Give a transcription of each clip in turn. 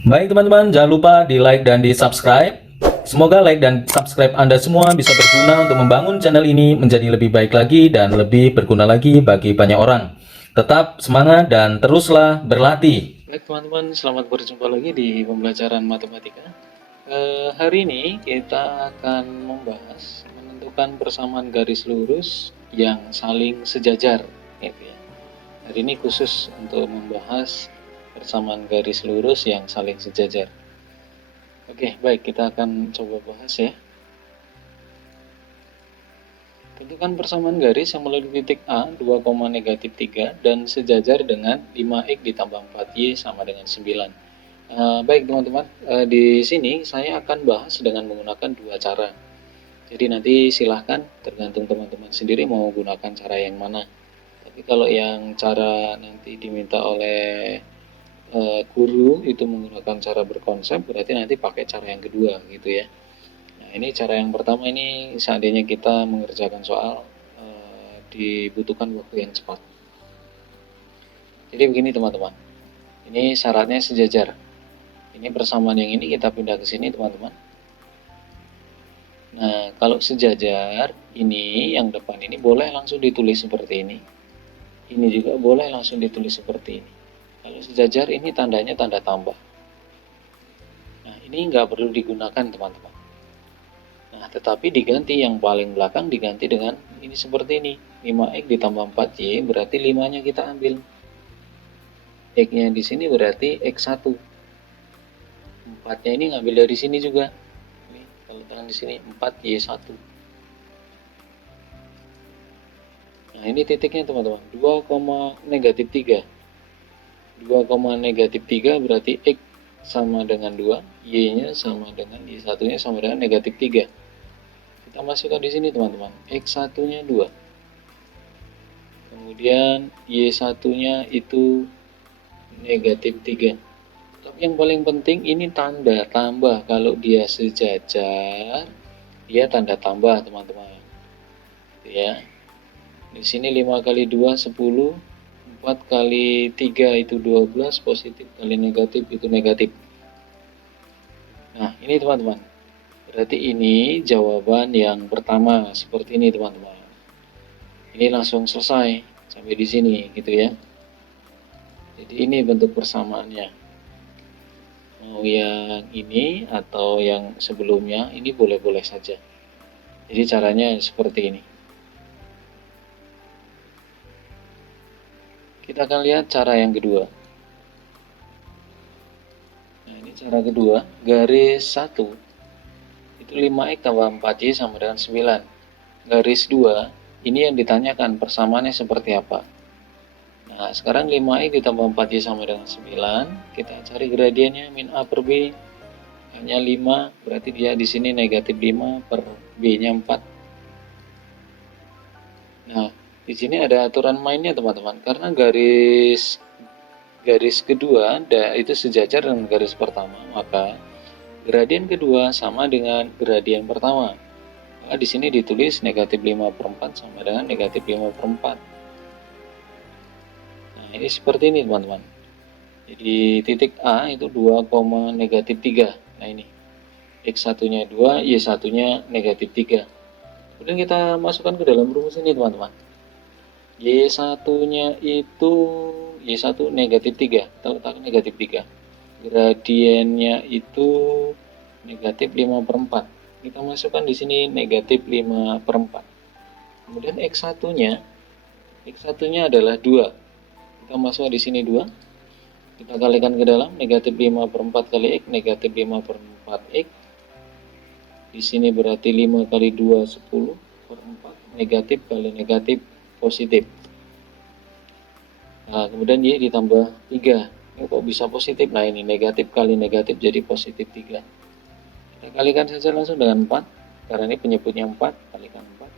Baik teman-teman, jangan lupa di like dan di subscribe. Semoga like dan subscribe Anda semua bisa berguna untuk membangun channel ini menjadi lebih baik lagi dan lebih berguna lagi bagi banyak orang. Tetap semangat dan teruslah berlatih. Baik teman-teman, selamat berjumpa lagi di pembelajaran matematika. Hari ini kita akan membahas menentukan persamaan garis lurus yang saling sejajar. Gitu ya. Hari ini khusus untuk membahas persamaan garis lurus yang saling sejajar. Oke, baik, kita akan coba bahas ya. Tentukan persamaan garis yang melalui titik A 2, -3 dan sejajar dengan 5x ditambah 4y sama dengan 9. Baik teman-teman, di sini saya akan bahas dengan menggunakan dua cara. Jadi nanti silahkan tergantung teman-teman sendiri mau gunakan cara yang mana. Tapi kalau yang cara nanti diminta oleh guru itu menggunakan cara berkonsep, berarti nanti pakai cara yang kedua gitu ya. Nah ini cara yang pertama ini seandainya kita mengerjakan soal dibutuhkan waktu yang cepat. Jadi begini teman-teman, ini syaratnya sejajar. Ini persamaan yang ini kita pindah ke sini teman-teman. Nah kalau sejajar ini yang depan ini boleh langsung ditulis seperti ini. Ini juga boleh langsung ditulis seperti ini. Kalau sejajar ini tandanya tanda tambah. Nah ini nggak perlu digunakan teman-teman. Nah tetapi diganti yang paling belakang diganti dengan ini seperti ini. 5x ditambah 4y berarti 5-nya kita ambil. X-nya di sini berarti x1. 4-nya ini ngambil dari sini juga. Ini kalau tangan di sini 4y1. Nah ini titiknya teman-teman, 2, -3. 2, -3 berarti x sama dengan 2, y-nya sama dengan y1-nya sama dengan -3. Kita masukkan di sini teman-teman, x1-nya 2. Kemudian y1-nya itu -3. Tapi yang paling penting ini tanda tambah. Kalau dia sejajar, dia tanda tambah teman-teman. Ya. Di sini 5 kali 2 10, 4 kali 3 itu 12, positif kali negatif itu negatif. Nah, ini teman-teman. Berarti ini jawaban yang pertama seperti ini teman-teman. Ini langsung selesai sampai di sini gitu ya. Jadi ini bentuk persamaannya. Mau yang ini atau yang sebelumnya ini boleh-boleh saja. Jadi caranya seperti ini. Kita akan lihat cara yang kedua. Nah, ini cara kedua, garis 1 itu 5x tambah 4y sama dengan 9. Garis 2, ini yang ditanyakan persamaannya seperti apa. Nah, sekarang 5x ditambah 4y sama dengan 9, kita cari gradiennya min A per B. Hanya 5, berarti dia di sini negatif 5 per B-nya 4. Nah, di sini ada aturan mainnya teman-teman, karena garis kedua itu sejajar dengan garis pertama, maka gradien kedua sama dengan gradien pertama. Maka di sini ditulis negatif 5 per 4 sama dengan negatif 5 per 4. Nah, ini seperti ini teman-teman. Jadi titik A itu 2, -3. Nah ini, X1-nya 2, Y1-nya negatif 3. Kemudian kita masukkan ke dalam rumus ini teman-teman. Y1-nya itu Y1 negatif 3, kita letakkan negatif 3. Gradiennya itu negatif 5 per 4. Kita masukkan di sini negatif 5 per 4. Kemudian X1-nya adalah 2. Kita masukkan di sini 2. Kita kalikan ke dalam, negatif 5 per 4 kali X, negatif 5 per 4 X. Di sini berarti 5 kali 2, 10 per 4. Negatif kali negatif positif. Nah, kemudian Y ditambah 3. Ini kok bisa positif? Nah, ini negatif kali negatif jadi positif 3. Kita kalikan saja langsung dengan 4. Karena ini penyebutnya 4, kalikan 4.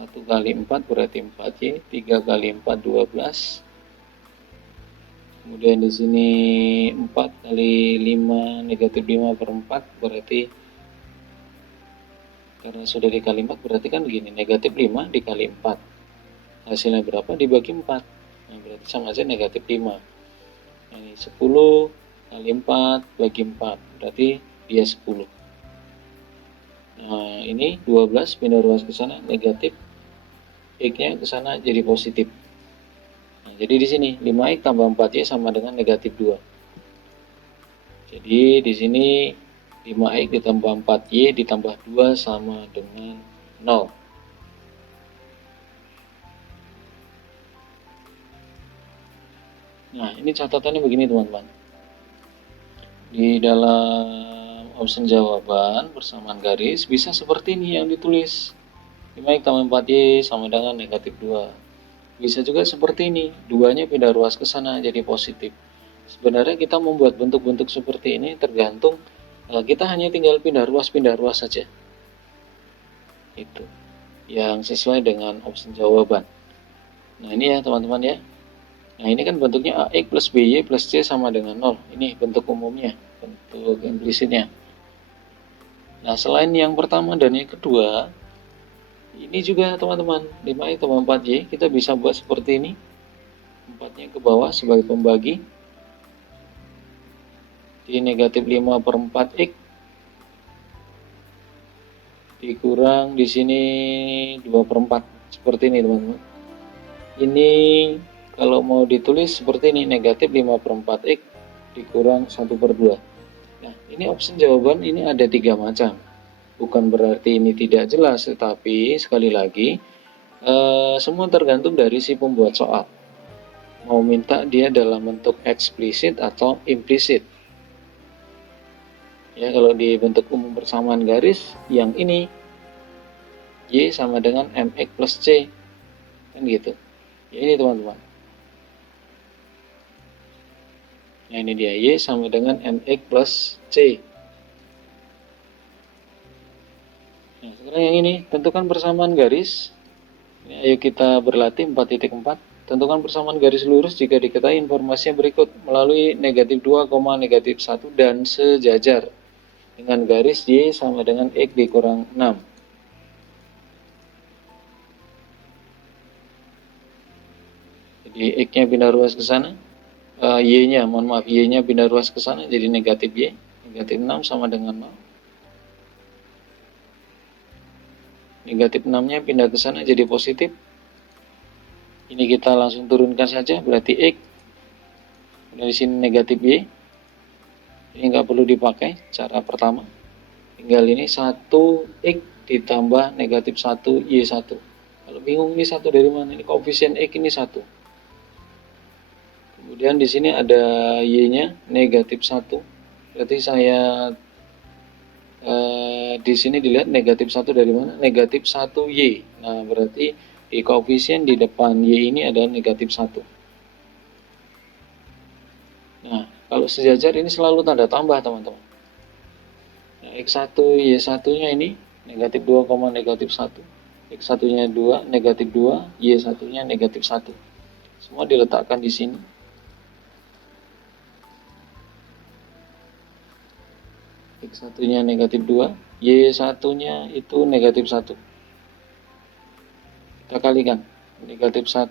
1 kali 4 berarti 4Y. 3 kali 4, 12. Kemudian di sini 4 kali 5, negatif 5 per 4 berarti, karena sudah dikali 4 berarti kan begini, negatif 5 dikali 4. Hasilnya berapa? Dibagi 4. Nah, berarti sama aja negatif 5. Nah, ini 10 kali 4 bagi 4, berarti dia 10. Nah, ini 12 pindah ruas ke sana negatif, X-nya ke sana jadi positif. Nah, jadi di sini 5X tambah 4Y sama dengan negatif 2. Jadi di sini 5X ditambah 4Y ditambah 2 sama dengan 0. Nah, ini catatannya begini teman-teman. Di dalam option jawaban persamaan garis bisa seperti ini yang ditulis. 5X tambah 4Y sama dengan negatif 2. Bisa juga seperti ini, 2-nya pindah ruas ke sana jadi positif. Sebenarnya kita membuat bentuk-bentuk seperti ini tergantung kita hanya tinggal pindah ruas saja. Itu yang sesuai dengan option jawaban. Nah, ini ya teman-teman ya. Nah, ini kan bentuknya AX plus BY plus C sama dengan 0. Ini bentuk umumnya, bentuk implisitnya. Nah, selain yang pertama dan yang kedua, ini juga teman-teman, 5X tambah 4Y, kita bisa buat seperti ini. 4-nya ke bawah sebagai pembagi. Di negatif 5 per 4X. Dikurang di sini 2 per 4. Seperti ini teman-teman. Ini kalau mau ditulis seperti ini, negatif 5 per 4X dikurang 1 per 2. Nah, ini option jawaban ini ada 3 macam. Bukan berarti ini tidak jelas, tetapi sekali lagi, semua tergantung dari si pembuat soal. Mau minta dia dalam bentuk eksplisit atau implisit. Ya, kalau di bentuk umum persamaan garis, yang ini, Y sama dengan MX plus C. Kan gitu. Ya, ini teman-teman. Nah, ini dia, Y sama dengan MX plus C. Nah, sekarang yang ini, tentukan persamaan garis. Ini, ayo kita berlatih 4.4. Tentukan persamaan garis lurus jika diketahui informasinya berikut melalui negatif 2, negatif 1 dan sejajar dengan garis Y sama dengan X dikurang 6. Jadi X-nya pindah ruas ke sana. Y-nya, mohon maaf, Y-nya pindah ruas ke sana jadi negatif Y, negatif 6 sama dengan 0. Negatif 6-nya pindah ke sana jadi positif. Ini kita langsung turunkan saja, berarti X. Dari sini negatif Y. Ini nggak perlu dipakai, cara pertama. Tinggal ini 1X ditambah negatif 1 Y1. Kalau bingung ini 1 dari mana, ini koefisien X ini 1. Kemudian di sini ada Y-nya negatif 1. Berarti saya di sini dilihat negatif 1 dari mana? Negatif 1Y. Nah, berarti di koefisien di depan Y ini adalah negatif 1. Nah, kalau sejajar ini selalu tanda tambah, teman-teman. Nah, X1, Y1-nya ini negatif 2, negatif 1. X1-nya 2, negatif 2, Y1-nya negatif 1. Semua diletakkan di sini. X1-nya negatif 2, Y1-nya itu negatif 1. Kita kalikan. Negatif 1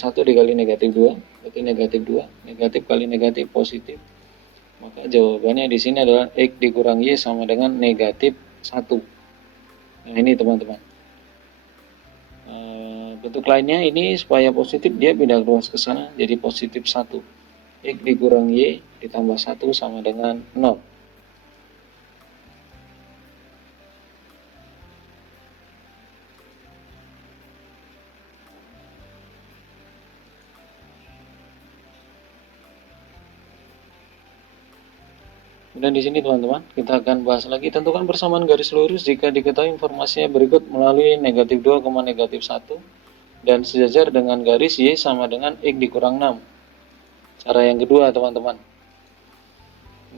dikali negatif 2, berarti negatif 2. Negatif kali negatif positif. Maka jawabannya di sini adalah X dikurang Y sama dengan negatif 1. Nah, ini teman-teman. Bentuk lainnya ini supaya positif dia pindah ruas ke sana jadi positif 1. X dikurang Y ditambah 1 sama dengan 0. Dan di sini teman-teman, kita akan bahas lagi tentukan persamaan garis lurus jika diketahui informasinya berikut melalui negatif 2, negatif 1 dan sejajar dengan garis Y sama dengan X dikurang 6. Cara yang kedua teman-teman.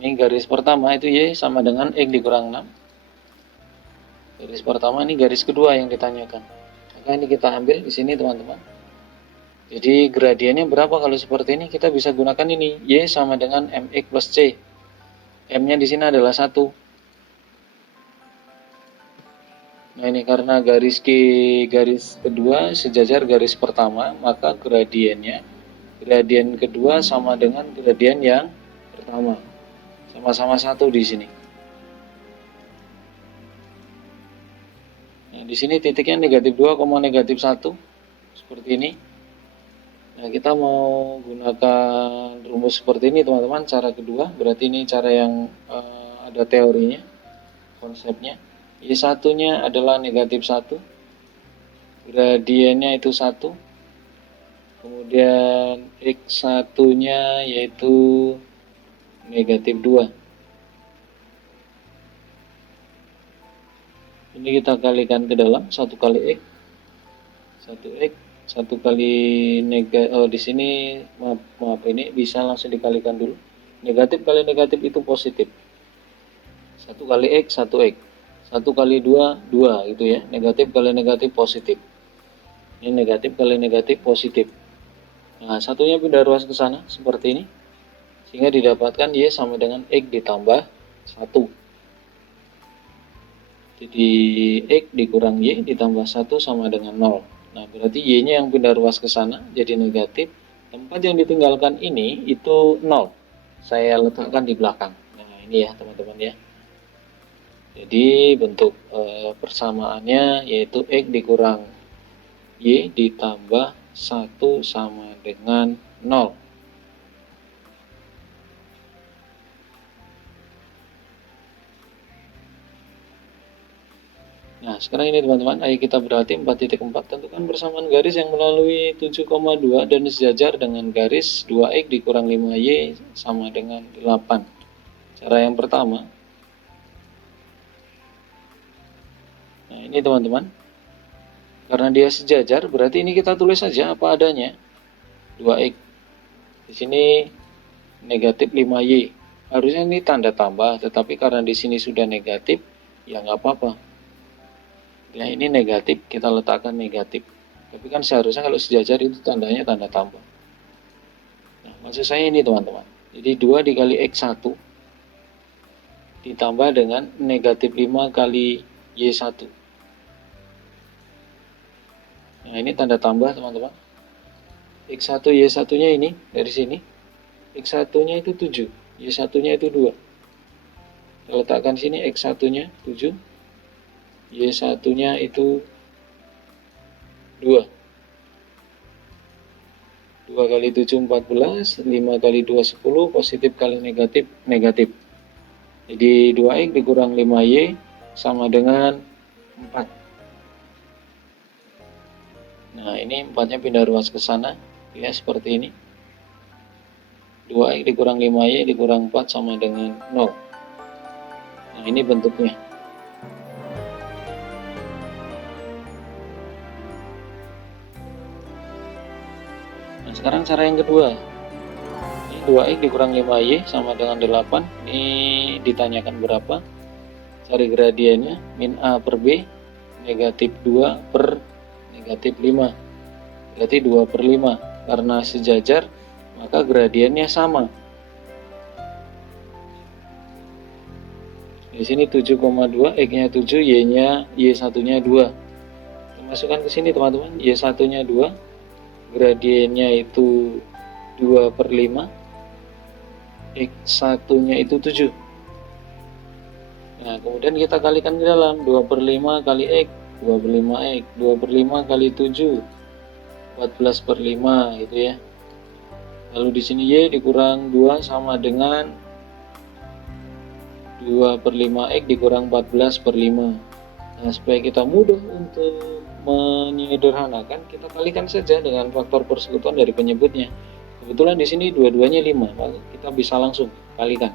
Ini garis pertama itu Y sama dengan X dikurang 6. Garis pertama ini garis kedua yang ditanyakan. Maka ini kita ambil di sini teman-teman. Jadi gradiennya berapa kalau seperti ini? Kita bisa gunakan ini. Y sama dengan MX plus C. M-nya di sini adalah 1. Nah, ini karena garis kedua sejajar garis pertama, maka gradien kedua sama dengan gradien yang pertama. sama-sama 1 di sini. Nah, di sini titiknya negatif 2, negatif 1 seperti ini. Nah, kita mau gunakan rumus seperti ini teman-teman, cara kedua. Berarti ini cara yang ada teorinya, konsepnya. Y1-nya adalah negatif 1, gradiennya itu 1, kemudian X1-nya yaitu negatif 2. Ini kita kalikan ke dalam, 1 kali X, 1X, 1 kali di sini maaf ini bisa langsung dikalikan dulu. Negatif kali negatif itu positif. 1 kali X, 1X. 1 kali 2, 2 gitu ya. Negatif kali negatif positif. Ini negatif kali negatif positif. Nah, satunya pindah ruas ke sana seperti ini. Sehingga didapatkan Y sama dengan X ditambah 1. Jadi X dikurang Y ditambah 1 sama dengan 0. Nah, berarti Y-nya yang pindah ruas ke sana jadi negatif. Tempat yang ditinggalkan ini itu 0. Saya letakkan di belakang. Nah, ini ya teman-teman ya. Jadi bentuk persamaannya yaitu X dikurang Y ditambah 1 sama dengan 0. Nah, sekarang ini teman-teman, ayo kita berarti 4.4. Tentukan persamaan garis yang melalui 7,2 dan sejajar dengan garis 2X dikurang 5Y sama dengan 8. Cara yang pertama. Nah, ini teman-teman. Karena dia sejajar, berarti ini kita tulis saja apa adanya. 2X. Di sini negatif 5Y. Harusnya ini tanda tambah, tetapi karena di sini sudah negatif, ya nggak apa-apa. Ya, ini negatif, kita letakkan negatif. Tapi kan seharusnya kalau sejajar itu tandanya tanda tambah. Nah, maksud saya ini teman-teman. Jadi 2 dikali X1 ditambah dengan negatif 5 kali Y1. Nah, ini tanda tambah teman-teman. X1 Y1-nya ini dari sini. X1-nya itu 7, Y1-nya itu 2. Kita letakkan sini X1-nya 7, Y1-nya itu 2. 2 kali 7 14, 5 kali 2 10, positif kali negatif negatif. Jadi 2X dikurang 5Y sama dengan 4. Nah, ini 4-nya pindah ruas ke sana, ya seperti ini. 2X dikurang 5Y dikurang 4 sama dengan 0. Nah, ini bentuknya. Nah, sekarang cara yang kedua. Ini 2X dikurang 5Y sama dengan 8. Ini ditanyakan berapa? Cari gradiennya, min A per B, negatif 2 per negatif 5. Berarti 2 per 5. Karena sejajar, maka gradiennya sama. Di sini 7,2, X-nya 7, Y-nya Y1-nya 2. Kita masukkan ke sini teman-teman, Y1-nya 2, gradiennya itu 2 per 5, X1-nya itu 7. Nah, kemudian kita kalikan ke dalam, 2 per 5 kali X, 2 per 5X, 2 per 5 kali 7, 14 per 5 gitu ya. Lalu di sini Y dikurang 2 sama dengan 2 per 5X dikurang 14 per 5. Nah, supaya kita mudah untuk menyederhanakan, kita kalikan saja dengan faktor persekutuan dari penyebutnya. Kebetulan di sini dua-duanya 5, maka kita bisa langsung kalikan.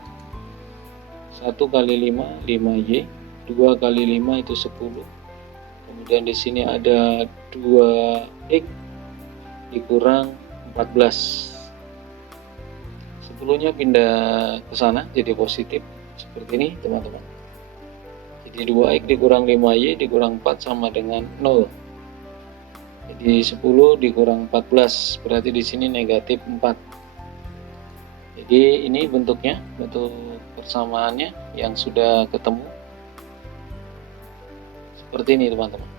1 kali 5, 5Y, 2 kali 5 itu 10. Kemudian di sini ada 2X dikurang 14. 10-nya pindah ke sana jadi positif. Seperti ini teman-teman. Jadi 2X dikurang 5Y dikurang 4 sama dengan 0. Jadi 10 dikurang 14, berarti di sini negatif 4. Jadi ini bentuknya, bentuk persamaannya yang sudah ketemu. Seperti ini teman-teman.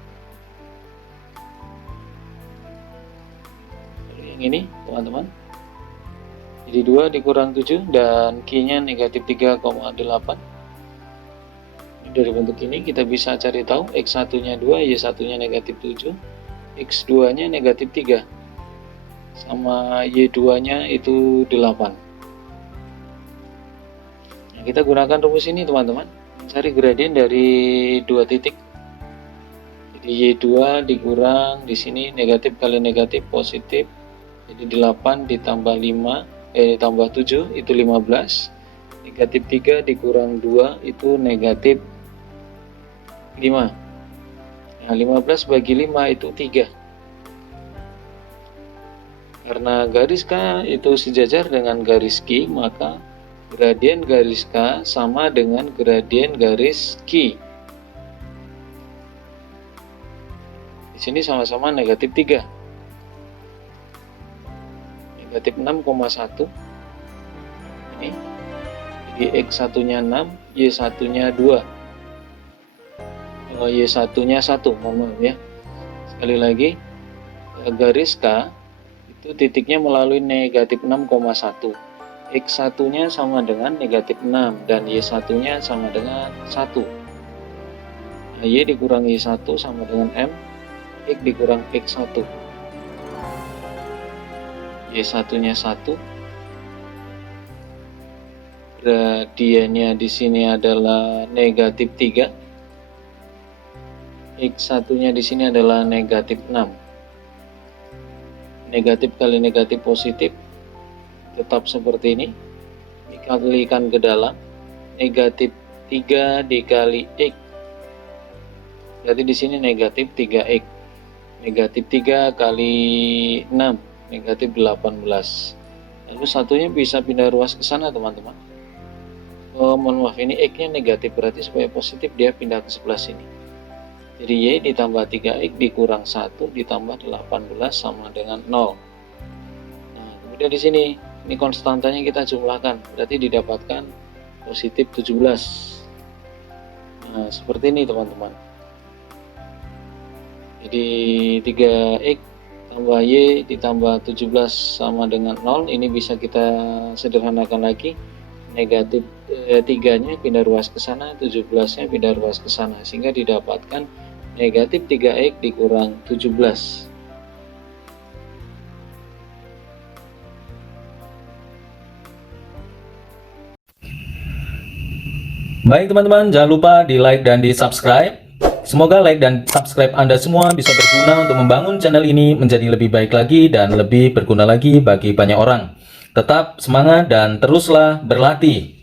Yang ini teman-teman. Jadi 2 dikurang 7 dan Q-nya negatif 3,8. Dari bentuk ini kita bisa cari tahu X1 nya 2, Y1 nya negatif 7, X2 nya negatif 3, sama Y2 nya itu 8. Nah, kita gunakan rumus ini teman-teman, mencari gradien dari dua titik. Jadi Y2 dikurang di sini negatif kali negatif positif, jadi 8 ditambah 7 itu 15, negatif 3 dikurang 2 itu negatif 5. Nah, 15 bagi 5 itu 3. Karena garis K itu sejajar dengan garis Q, maka gradien garis K sama dengan gradien garis Q. Di sini sama-sama negatif 3. Negatif 6,1 ini. Jadi X1 nya 6, Y1 nya 2, Y1 nya 1, mohon maaf ya. Sekali lagi, garis K itu titiknya melalui negatif 6,1. X1 nya sama dengan negatif 6 dan Y1 nya sama dengan 1. Nah, Y dikurang Y1 sama dengan M, X dikurang X1. Y1 nya 1, gradiennya di sini adalah negatif 3, X1 nya di sini adalah negatif 6. Negatif kali negatif positif, tetap seperti ini, dikalikan ke dalam, negatif 3 dikali X, berarti di sini negatif 3X, negatif 3 kali 6, negatif 18. Lalu satunya bisa pindah ruas ke sana teman-teman. Mohon maaf, ini X-nya negatif, berarti supaya positif dia pindah ke sebelah sini. Jadi Y ditambah 3X dikurang 1 ditambah 18 sama dengan 0. Nah, kemudian di sini, ini konstantanya kita jumlahkan, berarti didapatkan positif 17. Nah, seperti ini teman-teman. Jadi 3X tambah Y ditambah 17 sama dengan 0, ini bisa kita sederhanakan lagi. Negatif 3-nya pindah ruas ke sana, 17-nya pindah ruas ke sana, sehingga didapatkan negatif 3X dikurang 17. Baik teman-teman, jangan lupa di like dan di subscribe. Semoga like dan subscribe Anda semua bisa berguna untuk membangun channel ini menjadi lebih baik lagi dan lebih berguna lagi bagi banyak orang. Tetap semangat dan teruslah berlatih.